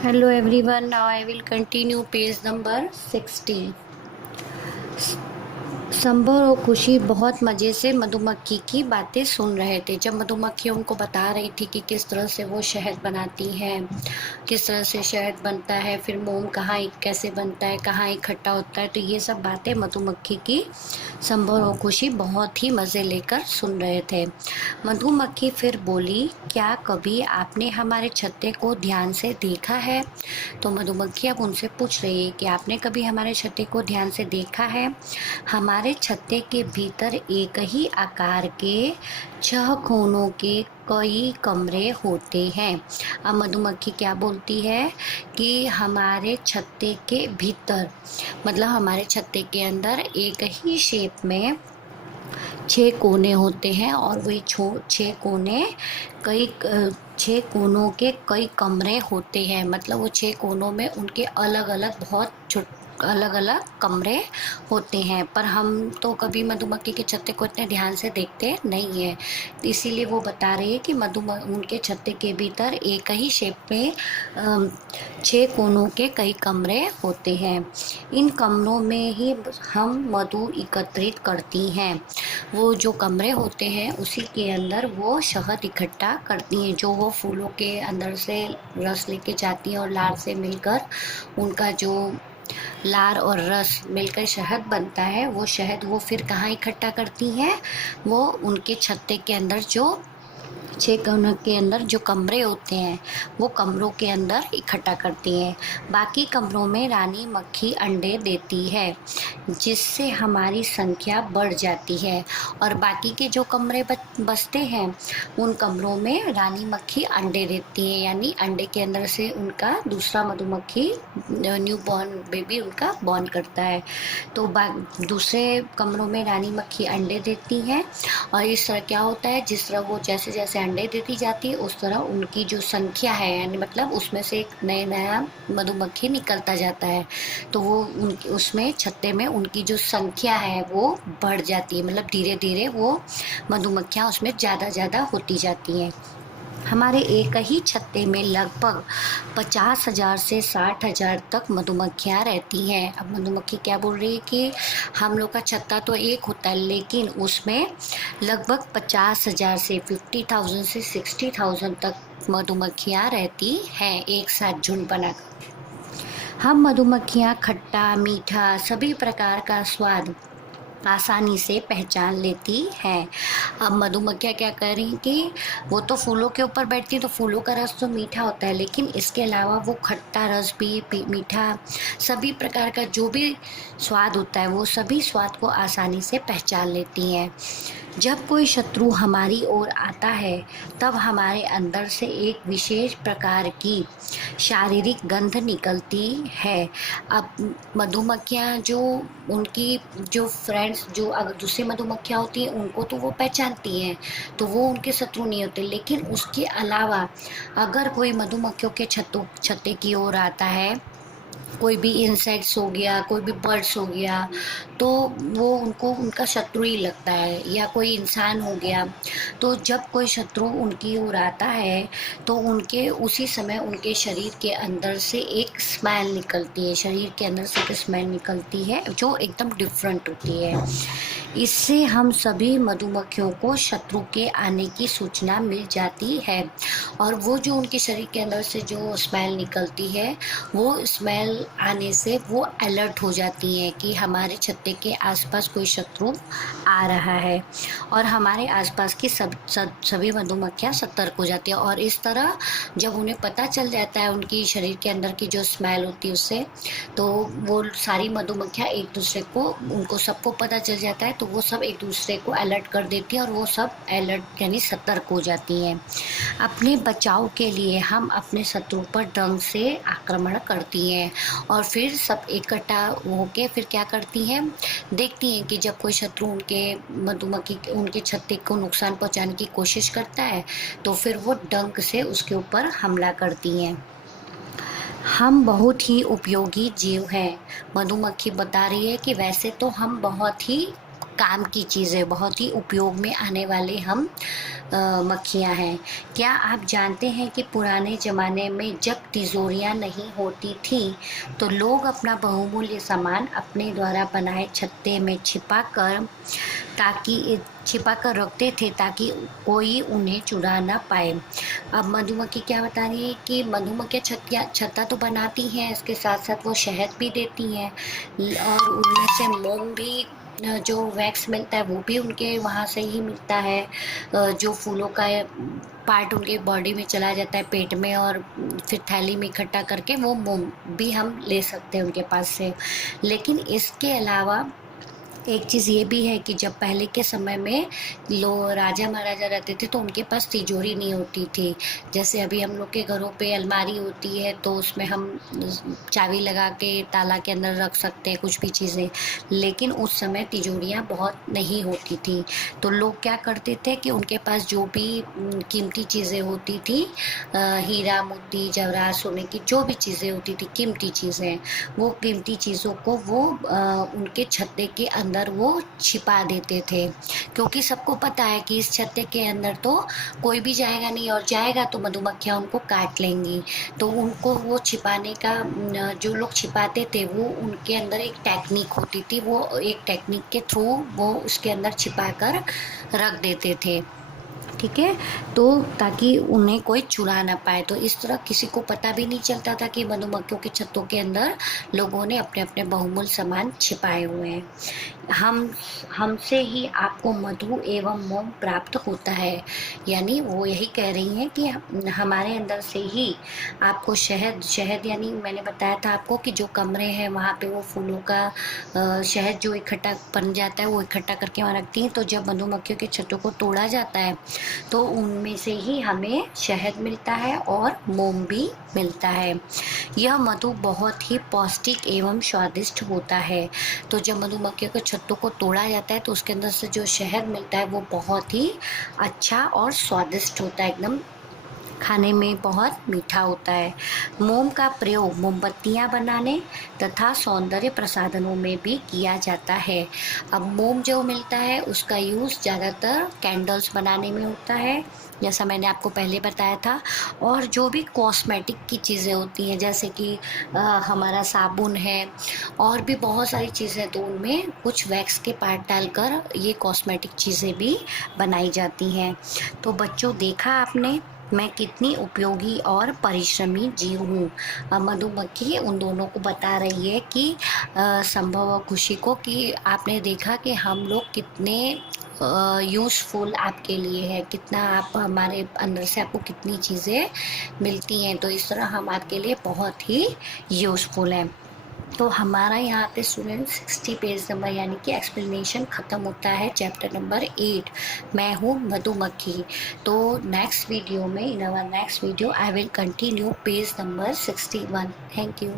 Hello everyone, now I will continue page number 60. संबर और खुशी बहुत मज़े से मधुमक्खी की बातें सुन रहे थे। जब मधुमक्खी उनको बता रही थी कि किस तरह से वो शहद बनाती है, किस तरह से शहद बनता है, फिर मोम कहाँ कैसे बनता है, कहाँ इकट्ठा होता है, तो ये सब बातें मधुमक्खी की संबर और खुशी बहुत ही मज़े लेकर सुन रहे थे। मधुमक्खी फिर बोली, क्या कभी आपने हमारे छत्ते को ध्यान से देखा है? तो मधुमक्खी अब उनसे पूछ रही है कि आपने कभी हमारे छत्ते को ध्यान से देखा है? हमारे छत्ते के भीतर एक ही आकार के 6 कोनों के कई कमरे होते हैं। अब मधुमक्खी क्या बोलती है कि हमारे छत्ते के भीतर, मतलब हमारे छत्ते के अंदर एक ही शेप में 6 कोने होते हैं, और वही 6 कोने कई 6 कोनों के कई कमरे होते हैं। मतलब वो 6 कोनों में उनके अलग अलग बहुत अलग अलग कमरे होते हैं, पर हम तो कभी मधुमक्खी के छत्ते को इतने ध्यान से देखते नहीं है, इसीलिए वो बता रही है कि उनके छत्ते के भीतर एक ही शेप में 6 कोनों के कई कमरे होते हैं। इन कमरों में ही हम मधु एकत्रित करती हैं। वो जो कमरे होते हैं उसी के अंदर वो शहद इकट्ठा करती हैं, जो वो फूलों के अंदर से रस लेके जाती हैं, और लार से मिलकर उनका जो लार और रस मिलकर शहद बनता है, वो शहद वो फिर कहाँ इकट्ठा करती हैं? वो उनके छत्ते के अंदर जो 6 कोनों के अंदर जो कमरे होते हैं, वो कमरों के अंदर इकट्ठा करती हैं। बाकी कमरों में रानी मक्खी अंडे देती है, जिससे हमारी संख्या बढ़ जाती है, और बाकी के जो कमरे बचते हैं उन कमरों में रानी मक्खी अंडे देती है, यानी अंडे के अंदर से उनका दूसरा मधुमक्खी न्यू बॉर्न बेबी उनका बॉर्न करता है। तो दूसरे कमरों में रानी मक्खी अंडे देती है, और इस तरह क्या होता है, जिस तरह वो जैसे जैसे अंडे देती जाती है उस तरह उनकी जो संख्या है, यानी मतलब उसमें से एक नया मधुमक्खी निकलता जाता है, तो वो उनकी उसमें छत्ते में उनकी जो संख्या है वो बढ़ जाती है, मतलब धीरे धीरे वो मधुमक्खियाँ उसमें ज़्यादा होती जाती हैं। हमारे एक ही छत्ते में लगभग 50,000 से 60,000 तक मधुमक्खियाँ रहती हैं। अब मधुमक्खी क्या बोल रही है कि हम लोग का छत्ता तो एक होता है, लेकिन उसमें लगभग 50,000 से 50,000 से 60,000 तक मधुमक्खियाँ रहती हैं एक साथ झुंड बनाकर। हम मधुमक्खियाँ खट्टा मीठा सभी प्रकार का स्वाद आसानी से पहचान लेती हैं। अब मधुमक्खियाँ क्या कर रही हैं कि वो तो फूलों के ऊपर बैठती हैं, तो फूलों का रस तो मीठा होता है, लेकिन इसके अलावा वो खट्टा रस भी मीठा सभी प्रकार का जो भी स्वाद होता है वो सभी स्वाद को आसानी से पहचान लेती हैं। जब कोई शत्रु हमारी ओर आता है, तब हमारे अंदर से एक विशेष प्रकार की शारीरिक गंध निकलती है। अब मधुमक्खियाँ जो उनकी जो फ्रेंड्स जो अगर दूसरी मधुमक्खियाँ होती हैं उनको तो वो पहचानती हैं, तो वो उनके शत्रु नहीं होते, लेकिन उसके अलावा अगर कोई मधुमक्खियों के छत्ते की ओर आता है, कोई भी इंसेक्ट्स हो गया, कोई भी बर्ड्स हो गया, तो वो उनको उनका शत्रु ही लगता है, या कोई इंसान हो गया। तो जब कोई शत्रु उनकी ओर आता है तो उनके उसी समय उनके शरीर के अंदर से एक स्मेल निकलती है, शरीर के अंदर से एक स्मेल निकलती है जो एकदम डिफरेंट होती है। इससे हम सभी मधुमक्खियों को शत्रु के आने की सूचना मिल जाती है, और वो जो उनके शरीर के अंदर से जो स्मेल निकलती है, वो स्मेल आने से वो अलर्ट हो जाती हैं कि हमारे छत्ते के आसपास कोई शत्रु आ रहा है, और हमारे आसपास की सभी मधुमक्खियाँ सतर्क हो जाती हैं। और इस तरह जब उन्हें पता चल जाता है उनकी शरीर के अंदर की जो स्मेल होती है उससे, तो वो सारी मधुमक्खियाँ एक दूसरे को उनको सबको पता चल जाता है, तो वो सब एक दूसरे को अलर्ट कर देती हैं, और वो सब अलर्ट यानी सतर्क हो जाती हैं। अपने बचाव के लिए हम अपने शत्रु पर ढंग से आक्रमण करती हैं, और फिर सब इकट्ठा होके फिर क्या करती हैं, देखती हैं कि जब कोई शत्रु उनके छत्ते को नुकसान पहुंचाने की कोशिश करता है, तो फिर वो डंक से उसके ऊपर हमला करती हैं। हम बहुत ही उपयोगी जीव हैं। मधुमक्खी बता रही है कि वैसे तो हम बहुत ही काम की चीज़ें, बहुत ही उपयोग में आने वाले हम मक्खियाँ हैं। क्या आप जानते हैं कि पुराने ज़माने में जब तिजोरियाँ नहीं होती थी तो लोग अपना बहुमूल्य सामान अपने द्वारा बनाए छत्ते में छिपा कर रखते थे ताकि कोई उन्हें चुरा ना पाए। अब मधुमक्खी क्या बता रही है कि मधुमक्खियाँ छत्ता तो बनाती हैं, इसके साथ साथ वो शहद भी देती हैं और उनमें से मोम भी जो वैक्स मिलता है वो भी उनके वहाँ से ही मिलता है। जो फूलों का पार्ट उनके बॉडी में चला जाता है पेट में और फिर थैली में इकट्ठा करके वो मोम भी हम ले सकते हैं उनके पास से। लेकिन इसके अलावा एक चीज़ ये भी है कि जब पहले के समय में राजा महाराजा रहते थे तो उनके पास तिजोरी नहीं होती थी। जैसे अभी हम लोग के घरों पे अलमारी होती है तो उसमें हम चाबी लगा के ताला के अंदर रख सकते हैं कुछ भी चीज़ें। लेकिन उस समय तिजोरियाँ बहुत नहीं होती थी, तो लोग क्या करते थे कि उनके पास जो भी कीमती चीज़ें होती थी, हीरा मोती जवाहरात सोने की जो भी चीज़ें होती थी कीमती चीज़ें, वो कीमती चीज़ों को वो उनके छत्ते के अंदर वो छिपा देते थे। क्योंकि सबको पता है कि इस छत्ते के अंदर तो कोई भी जाएगा नहीं और जाएगा तो मधुमक्खियाँ उनको काट लेंगी। तो उनको वो छिपाने का जो लोग छिपाते थे वो उनके अंदर एक टेक्निक होती थी, वो एक टेक्निक के थ्रू वो उसके अंदर छिपा कर रख देते थे। ठीक है, तो ताकि उन्हें कोई चुरा ना पाए। तो इस तरह किसी को पता भी नहीं चलता था कि मधुमक्खियों के छत्तों के अंदर लोगों ने अपने अपने बहुमूल्य सामान छिपाए हुए हैं। हम हमसे ही आपको मधु एवं मोम प्राप्त होता है, यानी वो यही कह रही हैं कि हमारे अंदर से ही आपको शहद यानी मैंने बताया था आपको कि जो कमरे हैं वहाँ पे वो फूलों का शहद जो इकट्ठा बन जाता है वो इकट्ठा करके वहाँ रखती हैं। तो जब मधुमक्खियों के छत्तों को तोड़ा जाता है तो उनमें से ही हमें शहद मिलता है और मोम भी मिलता है। यह मधु बहुत ही पौष्टिक एवं स्वादिष्ट होता है। तो जब मधुमक्खियों के छत्तों को तोड़ा जाता है तो उसके अंदर से जो शहद मिलता है वो बहुत ही अच्छा और स्वादिष्ट होता है, एकदम खाने में बहुत मीठा होता है। मोम का प्रयोग मोमबत्तियां बनाने तथा सौंदर्य प्रसाधनों में भी किया जाता है। अब मोम जो मिलता है उसका यूज़ ज़्यादातर कैंडल्स बनाने में होता है, जैसा मैंने आपको पहले बताया था। और जो भी कॉस्मेटिक की चीज़ें होती हैं जैसे कि हमारा साबुन है और भी बहुत सारी चीज़ें, तो उनमें कुछ वैक्स के पार्ट डालकर ये कॉस्मेटिक चीज़ें भी बनाई जाती हैं। तो बच्चों, देखा आपने मैं कितनी उपयोगी और परिश्रमी जीव हूँ। मधुमक्खी उन दोनों को बता रही है कि संभव और खुशी को कि आपने देखा कि हम लोग कितने यूज़फुल आपके लिए है, कितना आप हमारे अंदर से आपको कितनी चीज़ें मिलती हैं। तो इस तरह हम आपके लिए बहुत ही यूज़फुल हैं। तो हमारा यहाँ पे स्टूडेंट 60 पेज नंबर यानी कि एक्सप्लेनेशन ख़त्म होता है चैप्टर नंबर 8। मैं हूँ मधुमक्खी। तो नेक्स्ट वीडियो में in our next video I will continue page number 61। Thank you.